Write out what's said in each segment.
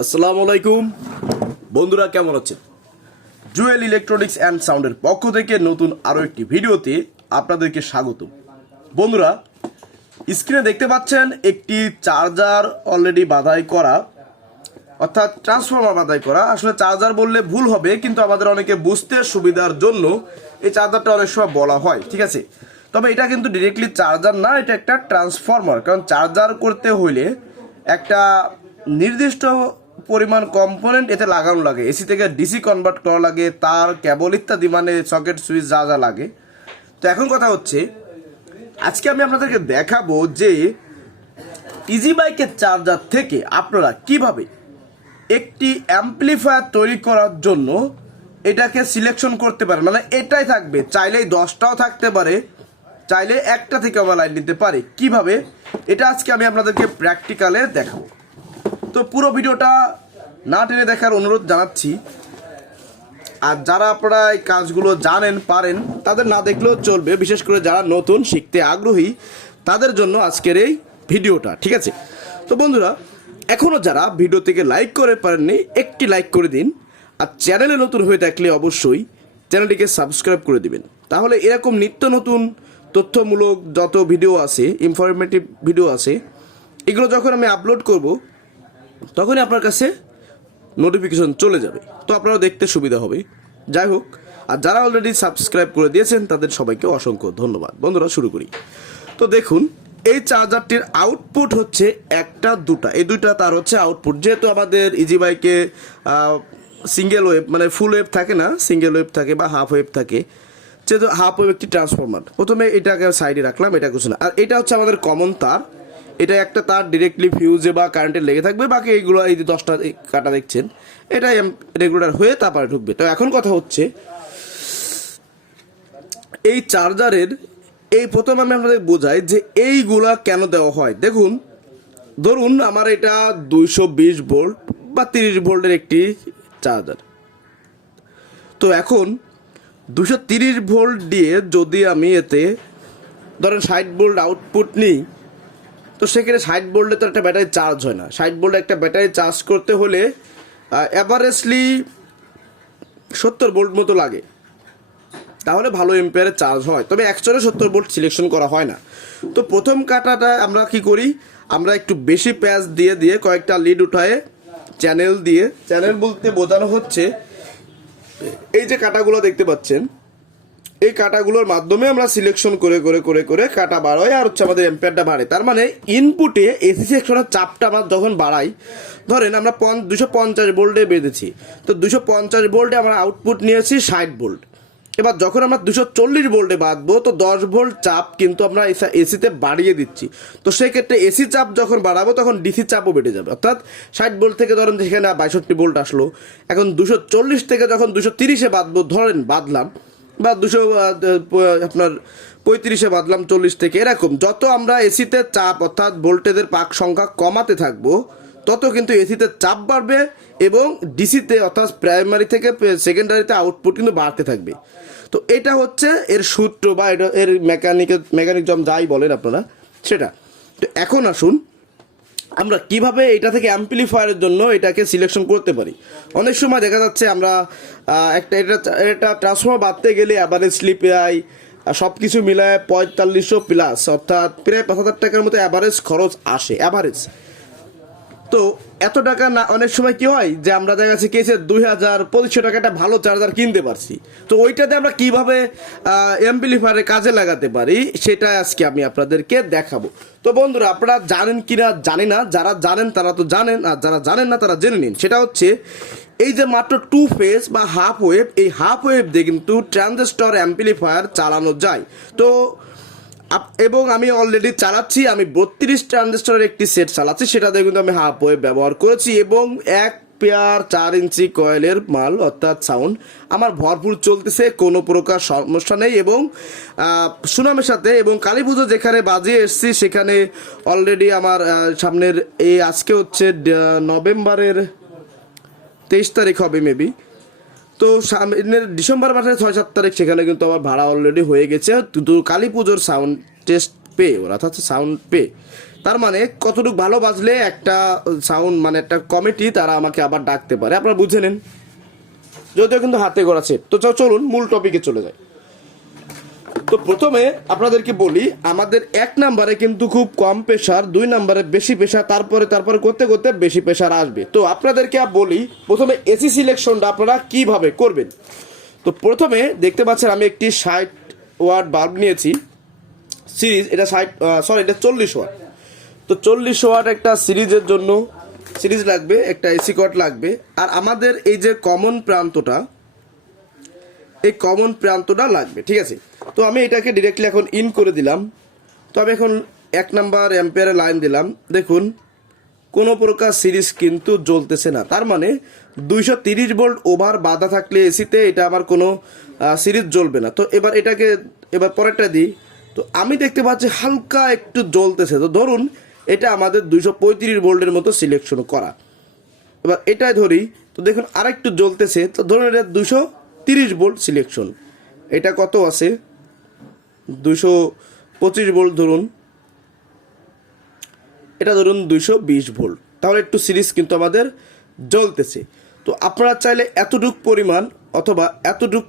আসসালামু আলাইকুম বন্ধুরা, কেমন আছেন? জুয়েল ইলেকট্রনিক্স অ্যান্ড সাউন্ডের পক্ষ থেকে নতুন আরও একটি ভিডিওতে আপনাদেরকে স্বাগত। বন্ধুরা, স্ক্রিনে দেখতে পাচ্ছেন একটি চার্জার অলরেডি বাঁধাই করা, অর্থাৎ ট্রান্সফর্মার বাঁধাই করা। আসলে চার্জার বললে ভুল হবে, কিন্তু আমাদের অনেকে বুঝতে সুবিধার জন্য এই চার্জারটা অনেক সময় বলা হয়, ঠিক আছে? তবে এটা কিন্তু ডিরেক্টলি চার্জার না, এটা একটা ট্রান্সফর্মার। কারণ চার্জার করতে হইলে একটা নির্দিষ্ট পরিমাণ কম্পোনেন্ট এতে লাগানো লাগে। এসি থেকে ডিসি কনভার্ট করা লাগে, তার কেবল ইত্যাদি, মানে সকেট সুইচ যা যা লাগে। তো এখন কথা হচ্ছে, আজকে আমি আপনাদেরকে দেখাবো যে ইজি বাইকের চার্জার থেকে আপনারা কিভাবে একটি অ্যাম্পলিফায়ার তৈরি করার জন্য এটাকে সিলেকশন করতে পারেন। মানে এটাই থাকবে, চাইলেই 10টাও থাকতে পারে, চাইলে একটা থেকে আমরা লাইন নিতে পারি। কিভাবে এটা আজকে আমি আপনাদেরকে প্র্যাকটিক্যালে দেখাবো। তো পুরো ভিডিওটা না টেনে দেখার অনুরোধ জানাচ্ছি। আর যারা আপনারা এই কাজগুলো জানেন, পারেন, তাদের না দেখলেও চলবে। বিশেষ করে যারা নতুন শিখতে আগ্রহী তাদের জন্য আজকের এই ভিডিওটা, ঠিক আছে? তো বন্ধুরা, এখনও যারা ভিডিও থেকে লাইক করে পারেননি, একটি লাইক করে দিন। আর চ্যানেলে নতুন হয়ে থাকলে অবশ্যই চ্যানেলটিকে সাবস্ক্রাইব করে দিবেন। তাহলে এরকম নিত্য নতুন তথ্যমূলক যত ভিডিও আছে, ইনফরমেটিভ ভিডিও আছে, এগুলো যখন আমি আপলোড করব তখনই আপনার কাছে নোটিফিকেশন চলে যাবে, তো আপনারাও দেখতে সুবিধা হবে। যাই হোক, আর যারা অলরেডি সাবস্ক্রাইব করে দিয়েছেন তাদের সবাইকে অসংখ্য ধন্যবাদ। বন্ধুরা, শুরু করি। তো দেখুন, এই চার্জারটির আউটপুট হচ্ছে একটা দুটা, এই দুইটা তার হচ্ছে আউটপুট। যেহেতু আমাদের ইজি বাইকে সিঙ্গেল ওয়েভ, মানে ফুল ওয়েভ থাকে না, সিঙ্গেল ওয়েভ থাকে বা হাফ ওয়েভ থাকে। যেহেতু হাফ ওয়েভ একটি ট্রান্সফরমার, প্রথমে এটাকে সাইডে রাখলাম, এটা কিছু না। আর এটা হচ্ছে আমাদের কমন তার, এটা একটা তার ডিরেক্টলি ফিউজে বা কারেন্টে লেগে থাকবে। বাকি এইগুলো, এই যে 10টা কাটা দেখছেন, এটাই রেগুলার হয়ে তারপরে ঢুকবে। তো এখন কথা হচ্ছে, এই চার্জারের এই প্রথমে আমি আপনাদের বোঝাই যে এইগুলা কেন দেওয়া হয়। দেখুন, ধরুন আমার এটা 220 ভোল্ট বা 30 ভোল্টের একটি চার্জার। তো এখন 230 ভোল্ট দিয়ে যদি আমি এতে ধরেন 60 ভোল্ট আউটপুট নিই, তো সেখানে 60 ভোল্টে তো একটা ব্যাটারি চার্জ হয় না। 60 ভোল্টে একটা ব্যাটারি চার্জ করতে হলে অ্যাভারেজলি 70 ভোল্ট মতো লাগে, তাহলে ভালো এম্পিয়ারে চার্জ হয়। তবে একচরে 70 ভোল্ট সিলেকশন করা হয় না। তো প্রথম কাটাটা আমরা কি করি, আমরা একটু বেশি প্যাচ দিয়ে দিয়ে কয়েকটা লিড উঠায় চ্যানেল দিয়ে, চ্যানেল বলতে বোঝানো হচ্ছে এই যে কাটাগুলো দেখতে পাচ্ছেন, এই কাটাগুলোর মাধ্যমে আমরা সিলেকশন করে করে করে করে কাটা বাড়াই, আর হচ্ছে আমাদের এম্পিয়ারটা বাড়ে। তার মানে ইনপুটে এসি সেকশনের চাপটা আমরা যখন বাড়াই, ধরেন আমরা 250 ভোল্টে বেঁধেছি, তো 250 ভোল্টে আমরা আউটপুট নিয়েছি 60 ভোল্ট। এবার যখন আমরা 240 ভোল্টে বাঁধবো, তো 10 ভোল্ট চাপ কিন্তু আমরা এসিতে বাড়িয়ে দিচ্ছি। তো সেই ক্ষেত্রে এসি চাপ যখন বাড়াবো তখন ডিসি চাপও বেড়ে যাবে। অর্থাৎ 60 ভোল্ট থেকে ধরেন সেখানে 62 ভোল্ট আসলো, এখন 240 থেকে যখন 230-এ বাঁধবো, ধরেন বাঁধলাম, বা 235-এ বাঁধলাম 40 থেকে, এরকম যত আমরা এসিতে চাপ অর্থাৎ ভোল্টেজের পাক সংখ্যা কমাতে থাকবো, তত কিন্তু এসিতে চাপ বাড়বে এবং ডিসিতে অর্থাৎ প্রাইমারি থেকে সেকেন্ডারিতে আউটপুট কিন্তু বাড়তে থাকবে। তো এটা হচ্ছে এর সূত্র, বা এটা এর মেকানিজম যাই বলেন আপনারা সেটা। তো এখন আসুন, আমরা কিভাবে এটা থেকে অ্যাম্পলিফায়ারের জন্য এটাকে সিলেকশন করতে পারি। অনেক সময় দেখা যাচ্ছে আমরা এটা ট্রান্সফর্মার বাঁধতে গেলে অ্যাভারেজলি প্রায় সব কিছু মিলায় 4500 প্লাস, অর্থাৎ প্রায় 5000 টাকার মতো অ্যাভারেজ খরচ আসে, অ্যাভারেজ। তো এত টাকা না, অনেক সময় কি হয় যে আমরা দেখা যাচ্ছে কেসে 2000-2500 টাকা একটা ভালো চার্জার কিনতে পারছি। তো ওইটাতে আমরা কিভাবে অ্যাম্পলিফায়ারে কাজে লাগাতে পারি সেটা আজকে আমি আপনাদেরকে দেখাবো। তো বন্ধুরা, আপনারা জানেন কিনা জানি না, যারা জানেন তারা তো জানেন, আর যারা জানেন না তারা জেনে নিন। সেটা হচ্ছে এই যে মাত্র 2 ফেজ বা হাফ ওয়েভ, এই হাফ ওয়েভ দিয়ে কিন্তু ট্রানজিস্টর অ্যাম্পলিফায়ার চালানো যায়। তো এবং আমি অলরেডি চালাচ্ছি, আমি 32 ট্রানজিস্টরের একটি সেট চালাচ্ছি, সেটাতে কিন্তু আমি হাফ ওয়েভ ব্যবহার করেছি এবং 1 পেয়ার 4 ইঞ্চি কয়েলের মাল অর্থাৎ সাউন্ড আমার ভরপুর চলতেছে, কোনো প্রকার সমস্যা নেই। এবং সুনামের সাথে, এবং কালী পুজো যেখানে বাজিয়ে এসছি সেখানে অলরেডি আমার সামনের এই আজকে হচ্ছে নভেম্বরের 23 তারিখ হবে মেবি, তো সামনের ডিসেম্বর মাসের 6-7 তারিখ সেখানে কিন্তু আমার ভাড়া অলরেডি হয়ে গেছে। তো কালী পুজোর সাউন্ড টেস্ট পেয়ে, অর্থাৎ সাউন্ড পেয়ে তার মানে কতটুকু ভালো বাজলে একটা সাউন্ড মানে একটা কমিটি তারা আমাকে আবার ডাকতে পারে, আপনারা বুঝে নেন। যদিও কিন্তু হাতে গড়া সেট। তো চলুন মূল টপিকে চলে যাই। তো প্রথমে আপনাদেরকে বলি, আমাদের 1 নম্বরে কিন্তু খুব কম প্রেশার, 2 নম্বরে বেশি প্রেশার, তারপরে করতে করতে বেশি প্রেশার আসবে। তো আপনাদেরকে বলি প্রথমে এসি সিলেকশনটা আপনারা কিভাবে করবেন। তো প্রথমে দেখতে পাচ্ছেন আমি একটি 60 ওয়াট বাল্ব নিয়েছি সিরিজ, এটা 40 ওয়াট। তো 40 ওয়াট একটা সিরিজের জন্য সিরিজ লাগবে, একটা এসি কর্ড লাগবে। আর আমাদের এই যে কমন প্রান্তটা লাগবে, ঠিক আছে। তো আমি এটাকে ডিরেক্টলি এখন ইন করে দিলাম। তো আমি এখন 1 নাম্বার অ্যাম্পিয়ারে লাইন দিলাম। দেখুন কোনো প্রকার সিরিজ কিন্তু জ্বলতেছে না, তার মানে 230 ভোল্ট ওভার বাধা থাকলে এসিতে এটা আমার কোনো সিরিজ জ্বলবে না। তো এবার পরেরটা দিই। তো আমি দেখতে পাচ্ছি হালকা একটু জ্বলতেছে। তো ধরুন এটা আমাদের 235 ভোল্টের মতো সিলেকশন করা। এবার এটাই ধরি, তো দেখুন আরেকটু জ্বলতেছে। তো ধরুন এটা 230 ভোল্ট সিলেকশন, এটা কত আছে 225 ভোল্ট, ধরুন এটা ধরুন 220 ভোল্ট। তাহলে একটু সিরিজ কিন্তু আমাদের জ্বলতেছে। তো আপনারা চাইলে এতটুক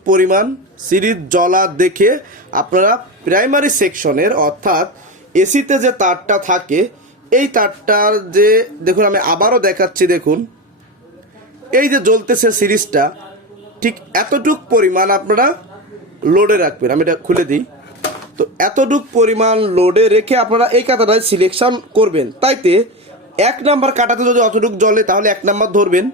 পরিমাণ সিরিজ জ্বলা দেখে আপনারা প্রাইমারি সেকশনের অর্থাৎ এসিতে যে তারটা থাকে এই তারটার যে দেখুন আমি আবারও দেখাচ্ছি, দেখুন এই যে জ্বলতেছে সিরিজটা, ঠিক এতটুক পরিমাণ আপনারা লোডে রাখবেন। আমি এটা খুলে দিই। তো এতটুক পরিমাণ লোডে রেখে আপনারা এই কাঁটাটায় সিলেকশন করবেন। তাইতে 1 নাম্বার কাঁটাতে যদি অতটুক জ্বলে তাহলে 1 নাম্বার ধরবেন।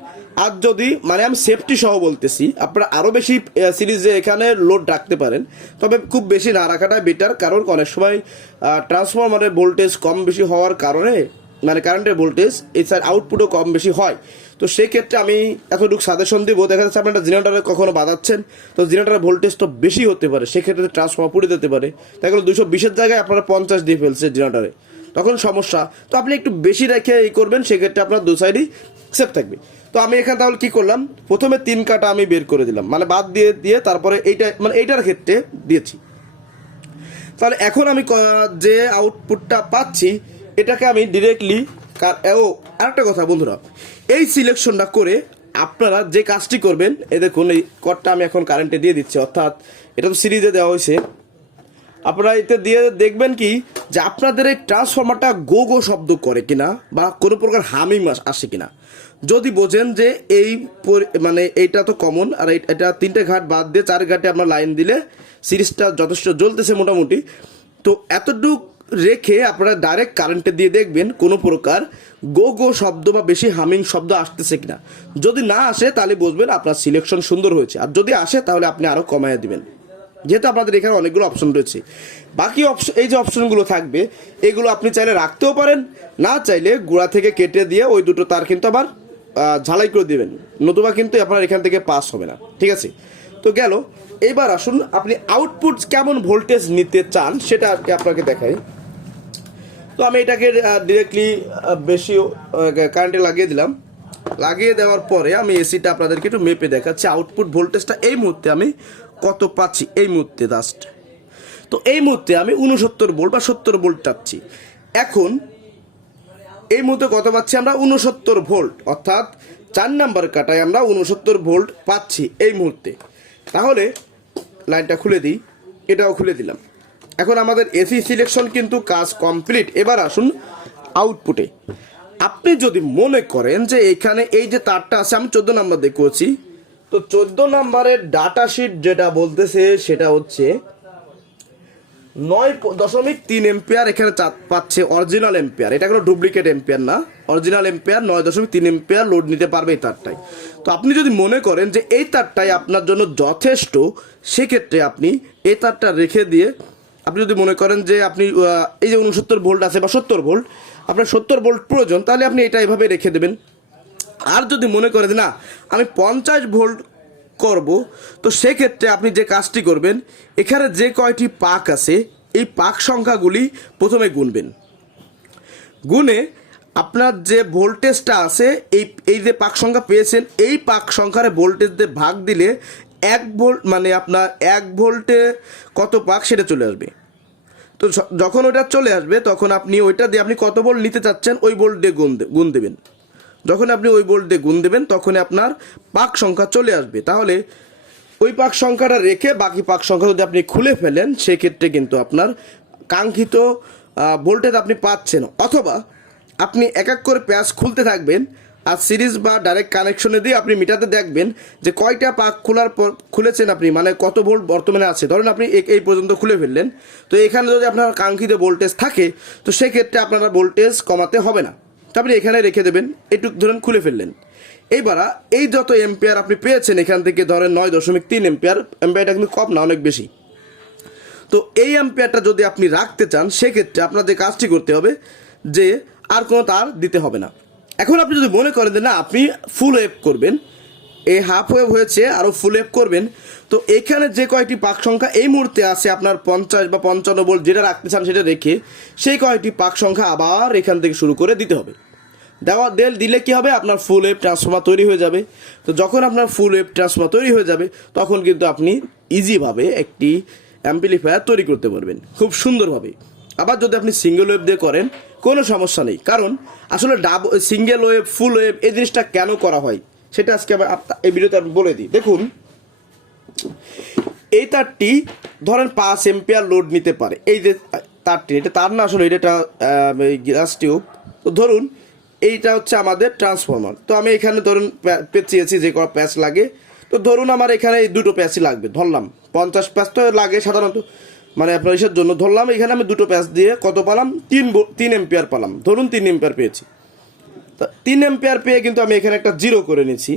আর যদি মানে আমি সেফটি সহ বলতেছি, আপনারা আরও বেশি সিরিজে এখানে লোড রাখতে পারেন, তবে খুব বেশি না রাখাটাই বেটার। কারণ অনেক সময় ট্রান্সফরমারের ভোল্টেজ কম বেশি হওয়ার কারণে মানে কারেন্টের ভোল্টেজ এছাড়া আউটপুটও কম বেশি হয়। তো সেই ক্ষেত্রে আমি এতটুকু সাজেশন দিব। দেখা যাচ্ছে আপনারা জেনারেটারে কখনো বাঁধাচ্ছেন, তো জেনারেটারের ভোল্টেজ তো বেশি হতে পারে, সেক্ষেত্রে ট্রান্সফর্মার পুড়ে যেতে পারে। তাই 220-এর জায়গায় আপনারা 50 দিয়ে ফেলছে জেনারেটারে, তখন সমস্যা। তো আপনি একটু বেশি রেখে করবেন, সেক্ষেত্রে আপনার 2 সাইডই সেফ থাকবে। তো আমি এখানে তাহলে কী করলাম, প্রথমে 3 কাটা আমি বের করে দিলাম, মানে বাদ দিয়ে তারপরে এইটার ক্ষেত্রে দিয়েছি। তাহলে এখন আমি যে আউটপুটটা পাচ্ছি এটাকে আমি ডিরেক্টলি আরেকটা কথা বন্ধুরা, এই সিলেকশনটা করে আপনারা যে কাজটি করবেন, দেখুন এই কর্ডটা আমি এখন কারেন্টে দিয়ে দিচ্ছি, অর্থাৎ এটা তো সিরিজে দেওয়া হয়েছে। আপনারা এতে দিয়ে দেখবেন কি যে আপনাদের এই ট্রান্সফর্মারটা গো গো শব্দ করে কিনা বা কোনো প্রকার হামিং আসে কিনা। যদি বোঝেন যে মানে এইটা তো কমন, আর এটা 3টে ঘাট বাদ দিয়ে 4 ঘাটে আপনার লাইন দিলে সিরিজটা যথেষ্ট জ্বলতেছে মোটামুটি। তো এতটুক রেখে আপনারা ডাইরেক্ট কারেন্টে দিয়ে দেখবেন কোনো প্রকার গো গো শব্দ বা বেশি হামিং শব্দ আসতেছে কিনা। যদি না আসে তাহলে বুঝবেন আপনার সিলেকশন সুন্দর হয়েছে, আর যদি আসে তাহলে আপনি আরও কমাইয়া দিবেন, যেহেতু আপনাদের এখানে অনেকগুলো অপশন রয়েছে। বাকি এই যে অপশনগুলো থাকবে এগুলো আপনি চাইলে রাখতেও পারেন, না চাইলে গোড়া থেকে কেটে দিয়ে ওই দুটো তার কিন্তু আবার ঝালাই করে দেবেন, নতুবা কিন্তু আপনার এখান থেকে পাস হবে না, ঠিক আছে। তো গেল, এবার আসুন আপনি আউটপুট কেমন ভোল্টেজ নিতে চান সেটা আপনাকে দেখাই। তো আমি এটাকে ডিরেক্টলি বেশি কারেন্টে লাগিয়ে দিলাম। লাগিয়ে দেওয়ার পরে আমি এসিটা আপনাদেরকে একটু মেপে দেখাচ্ছি আউটপুট ভোল্টেজটা এই মুহূর্তে আমি কত পাচ্ছি এই মুহূর্তে জাস্ট। তো এই মুহূর্তে আমি 69 ভোল্ট বা 70 ভোল্ট চাচ্ছি। এখন এই মুহূর্তে কত পাচ্ছি আমরা 69 ভোল্ট, অর্থাৎ 4 নাম্বার কাটায় আমরা 69 ভোল্ট পাচ্ছি এই মুহূর্তে। তাহলে লাইনটা খুলে দিই, এটাও খুলে দিলাম। এখন আমাদের এসি সিলেকশন কিন্তু কাজ কমপ্লিট। এবার আসুন আউটপুটে। আপনি যদি মনে করেন যে এখানে এই যে তারটা আছে, আমি 14 নাম্বার দেখেছি, তো 14 নাম্বারের ডাটা শিট যেটা বলতেছে সেটা হচ্ছে 9.3 এম্পিয়ার এখানে পাচ্ছে অরিজিনাল এম্পিয়ার। এটা কোনো ডুপ্লিকেট এম্পিয়ার না, অরিজিনাল এম্পিয়ার 9.3 এম্পিয়ার লোড নিতে পারবে এই তারটাই। তো আপনি যদি মনে করেন যে এই তারটাই আপনার জন্য যথেষ্ট, সেক্ষেত্রে আপনি এই তারটা রেখে দিয়ে আপনি যদি মনে করেন যে আপনি এই যে 69 ভোল্ট আছে বা 70 ভোল্ট, আপনার 70 ভোল্ট প্রয়োজন, তাহলে আপনি এটা এভাবে রেখে দেবেন। আর যদি মনে করেন না আমি 50 ভোল্ট করব, তো সেক্ষেত্রে আপনি যে কাজটি করবেন, এখানে যে কয়টি পাক আছে এই পাক সংখ্যাগুলি প্রথমে গুনবেন। গুনে আপনার যে ভোল্টেজটা আছে এই যে পাক সংখ্যা পেয়েছেন এই পাক সংখ্যার ভোল্টেজ দিয়ে ভাগ দিলে 1 ভোল্ট মানে আপনার 1 ভোল্টে কত পাক সেটা চলে আসবে। তো যখন ওটা চলে আসবে তখন আপনি ওইটা দিয়ে আপনি কত ভোল্ট নিতে চাচ্ছেন ওই ভোল্ট দিয়ে গুণ দেবেন। যখন আপনি ওই ভোল্ট দিয়ে গুণ দেবেন তখন আপনার পাক সংখ্যা চলে আসবে। তাহলে ওই পাক সংখ্যাটা রেখে বাকি পাক সংখ্যা যদি আপনি খুলে ফেলেন সেক্ষেত্রে কিন্তু আপনার কাঙ্ক্ষিত ভোল্টেজ আপনি পাচ্ছেন। অথবা আপনি এক এক করে প্যাচ খুলতে থাকবেন আর সিরিজ বা ডাইরেক্ট কানেকশনে দিয়ে আপনি মিটাতে দেখবেন যে কয়টা পাক খোলার পর খুলেছেন আপনি, মানে কত ভোল্ট বর্তমানে আছে। ধরুন আপনি এই পর্যন্ত খুলে ফেললেন, তো এখানে যদি আপনার কাঙ্ক্ষিত ভোল্টেজ থাকে তো সেক্ষেত্রে আপনারা ভোল্টেজ কমাতে হবে না, তো আপনি এখানে রেখে দেবেন। এটুক ধরেন খুলে ফেললেন। এইবার এই যত এম্পিয়ার আপনি পেয়েছেন এখান থেকে ধরেন 9.3 এম্পিয়ার, এম্পিয়ারটা কিন্তু কম না, অনেক বেশি। তো এই এম্পিয়ারটা যদি আপনি রাখতে চান সেক্ষেত্রে আপনাদের কাজটি করতে হবে যে আর কোনো তার দিতে হবে না। এখন আপনি যদি মনে করেন যে না আপনি ফুল ওয়েভ করবেন, এই হাফ ওয়েভ হয়েছে আরও ফুল ওয়েভ করবেন, তো এখানে যে কয়টি পাক সংখ্যা এই মুহূর্তে আছে আপনার 50 বা 55 ভোল্ট যেটা রাখতে চান সেটা রেখে সেই কয়টি পাক সংখ্যা আবার এখান থেকে শুরু করে দিতে হবে। দিলে কি হবে, আপনার ফুল ওয়েভ ট্রান্সফর্মার তৈরি হয়ে যাবে। তো যখন আপনার ফুল ওয়েভ ট্রান্সফর্মার তৈরি হয়ে যাবে তখন কিন্তু আপনি ইজিভাবে একটি অ্যাম্পলিফায়ার তৈরি করতে পারবেন খুব সুন্দরভাবে। আবার যদি আপনি সিঙ্গেল ওয়েভ দিয়ে করেন কোনো সমস্যা নেই, কারণ আসলে সিঙ্গেল ওয়েভ ফুল ওয়েভ এই জিনিসটা কেন করা হয় সেটা আজকে এই ভিডিওতে আমি বলে দিই। দেখুন, এই তারটি ধরেন 5 এম্পিয়ার লোড নিতে পারে। এই যে তারটি, এটা তার না, আসলে এটা গ্লাস টিউব। তো ধরুন এইটা হচ্ছে আমাদের ট্রান্সফর্মার। তো আমি এখানে ধরুন পেঁচিয়েছি যে কটা প্যাচ লাগে, তো ধরুন আমার এখানে এই দুটো প্যাচই লাগবে, ধরলাম 50 প্যাচ তো লাগে সাধারণত, মানে আপনার ইসের জন্য ধরলাম। এখানে আমি দুটো প্যাচ দিয়ে কত পেলাম, 3 এম্পিয়ার পেলাম। ধরুন 3 এম্পিয়ার পেয়েছি। তো 3 এম্পিয়ার পেয়ে কিন্তু আমি এখানে একটা জিরো করে নিয়েছি।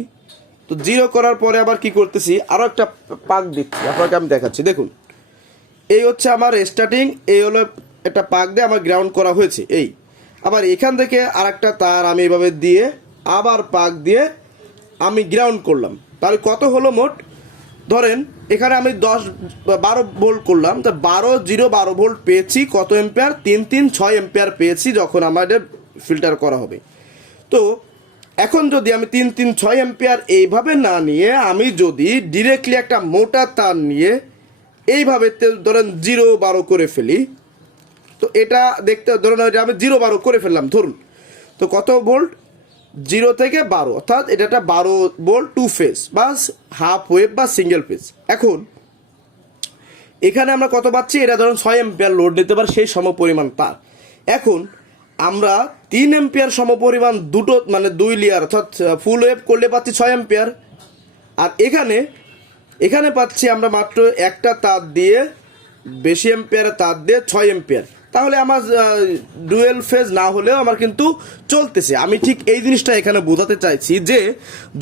তো জিরো করার পরে আবার কি করতেছি, আরও একটা পাক দিচ্ছি, আপনাকে আমি দেখাচ্ছি। দেখুন, এই হচ্ছে আমার স্টার্টিং, এই হলো একটা পাক দিয়ে আমার গ্রাউন্ড করা হয়েছে। এই আবার এখান থেকে আর একটা তার আমি এভাবে দিয়ে আবার পাক দিয়ে আমি গ্রাউন্ড করলাম। তাহলে কত হলো মোট, ধরেন এখানে আমি 12 ভোল্ট করলাম, তা 12 ভোল্ট পেয়েছি। কত এম্পিয়ার, 6 এম্পিয়ার পেয়েছি যখন আমাদের ফিল্টার করা হবে। তো এখন যদি আমি 6 এম্পিয়ার এইভাবে না নিয়ে আমি যদি ডিরেক্টলি একটা মোটা তার নিয়ে এইভাবে ধরেন 0-12 করে ফেলি, তো এটা দেখতে ধরুন আমি 0-12 করে ফেললাম ধরুন, তো কত ভোল্ট, 0 থেকে 12, অর্থাৎ এটা একটা 12 ভোল্ট 2 ফেজ বা হাফ ওয়েভ বা সিঙ্গেল ফেজ। এখন এখানে আমরা কত পাচ্ছি, এটা ধরুন 6 এম্পিয়ার লোড নিতে পারে সেই সমপরিমাণ তার। এখন আমরা 3 এম্পিয়ার সমপরিমাণ দুটো মানে 2 লেয়ার, অর্থাৎ ফুল ওয়েভ করলে পাচ্ছি 6 এম্পিয়ার। আর এখানে পাচ্ছি আমরা মাত্র একটা তার দিয়ে, বেশি এম্পিয়ারের তার দিয়ে 6 এম্পিয়ার। তাহলে আমার ডুয়েল ফেজ না হলেও আমার কিন্তু চলতেছে। আমি ঠিক এই জিনিসটা এখানে বোঝাতে চাইছি যে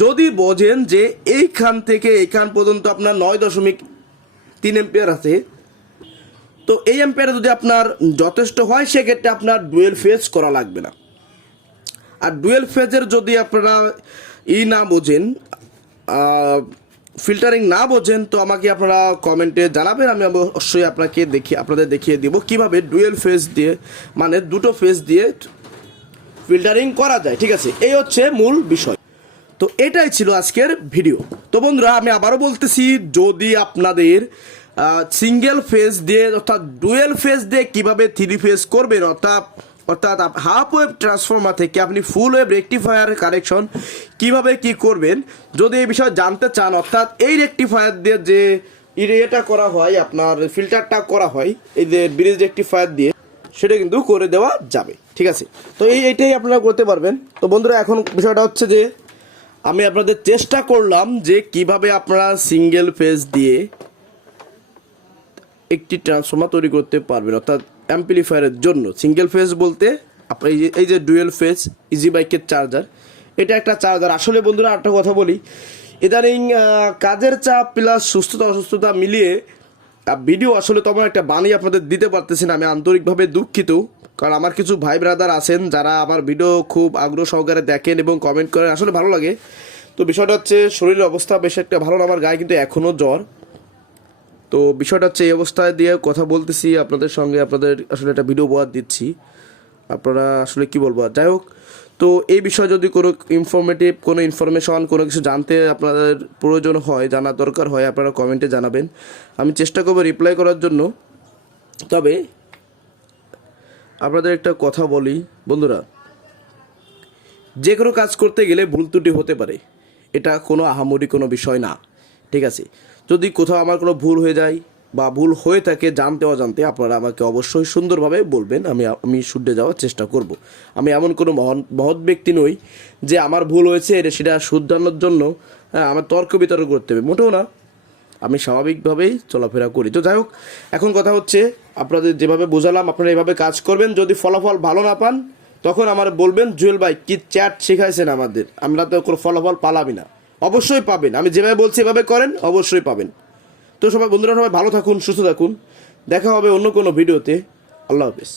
যদি বোঝেন যে এইখান থেকে এইখান পর্যন্ত আপনার 9.3 এম্পিয়ার আছে, তো এই এম্পিয়ারে যদি আপনার যথেষ্ট হয় সেক্ষেত্রে আপনার ডুয়েল ফেজ করা লাগবে না। আর ডুয়েল ফেজের যদি আপনারা না বোঝেন, ফিল্টারিং না বোঝেন, তো আমাকে আপনারা কমেন্টে জানাবেন, আমি অবশ্যই আপনাদের দেখিয়ে দিব কিভাবে ডুয়েল ফেজ দিয়ে মানে দুটো ফেজ দিয়ে ফিল্টারিং করা যায়। ঠিক আছে, এই হচ্ছে মূল বিষয়। তো এটাই ছিল আজকের ভিডিও। তো বন্ধুরা আমি আবারও বলতেছি, যদি আপনাদের সিঙ্গেল ফেজ দিয়ে অর্থাৎ ডুয়েল ফেজ দিয়ে কীভাবে 3 ফেজ করবেন, অর্থাৎ হাফ ওয়েভ ট্রান্সফর্মার থেকে আপনি ফুল ওয়েভ রেকটিফায়ার কানেকশন কিভাবে কি করবেন, যদি এই বিষয়ে জানতে চান, অর্থাৎ এই রেকটিফায়ার দিয়ে যে এটা করা হয়, আপনার ফিল্টারটা করা হয় এই যে ব্রিজ রেকটিফায়ার দিয়ে, সেটা কিন্তু করে দেওয়া যাবে। ঠিক আছে, তো এইটাই আপনারা করতে পারবেন। তো বন্ধুরা এখন বিষয়টা হচ্ছে যে আমি আপনাদের চেষ্টা করলাম যে কিভাবে আপনারা সিঙ্গেল ফেজ দিয়ে একটি ট্রান্সফর্মার তৈরি করতে পারবেন, অর্থাৎ অ্যাম্পলিফায়ারের জন্য। সিঙ্গেল ফেজ বলতে আপনার এই যে ডুয়েল ফেজ ইজি বাইকের চার্জার, এটা একটা চার্জার। আসলে বন্ধুরা একটা কথা বলি, ইদানিং কাজের চাপ প্লাস সুস্থতা অসুস্থতা মিলিয়ে ভিডিও আসলে তেমন একটা বানিয়ে আপনাদের দিতে পারতেছি না। আমি আন্তরিকভাবে দুঃখিত, কারণ আমার কিছু ভাই ব্রাদার আছেন যারা আমার ভিডিও খুব আগ্রহ সহকারে দেখেন এবং কমেন্ট করেন, আসলে ভালো লাগে। তো বিষয়টা হচ্ছে শরীরের অবস্থা বেশ একটা ভালো না, আমার গায়ে কিন্তু এখনও জ্বর। তো বিষয়টা হচ্ছে এই অবস্থায় দিয়ে কথা বলতেছি আপনাদের সঙ্গে, আপনাদের আসলে একটা ভিডিও উপহার দিচ্ছি, আপনারা আসলে কি বলবো। যাই হোক, তো এই বিষয়ে যদি কোনো ইনফরমেটিভ কোনো ইনফরমেশন কোনো কিছু জানতে আপনাদের প্রয়োজন হয়, জানার দরকার হয়, আপনারা কমেন্টে জানাবেন, আমি চেষ্টা করবো রিপ্লাই করার জন্য। তবে আপনাদের একটা কথা বলি বন্ধুরা, যে কোনো কাজ করতে গেলে ভুল ত্রুটি হতে পারে, এটা কোনো আহামরি কোনো বিষয় না, ঠিক আছে। যদি কোথাও আমার কোনো ভুল হয়ে যায় বা ভুল হয়ে থাকে জানতে অজান্তে, আপনারা আমাকে অবশ্যই সুন্দরভাবে বলবেন, আমি শুধরে যাওয়ার চেষ্টা করব। আমি এমন কোনো মহৎ ব্যক্তি নই যে আমার ভুল হয়েছে সেটা শুধরানোর জন্য আমার তর্ক বিতর্ক করতে হবে, মোটেও না। আমি স্বাভাবিকভাবেই চলাফেরা করি। তো যাই হোক, এখন কথা হচ্ছে আপনাদের যেভাবে বোঝালাম আপনারা এভাবে কাজ করবেন। যদি ফলাফল ভালো না পান তখন আমার বলবেন, জুয়েল ভাই কি চ্যাট শেখাইছেন আমাদের, আমরা তো কোনো ফলাফল পালাবি না। অবশ্যই পাবেন, আমি যেভাবে বলছি এভাবে করেন, অবশ্যই পাবেন। তো সবাই বন্ধুরা, সবাই ভালো থাকুন, সুস্থ থাকুন, দেখা হবে অন্য কোনো ভিডিওতে। আল্লাহ হাফেজ।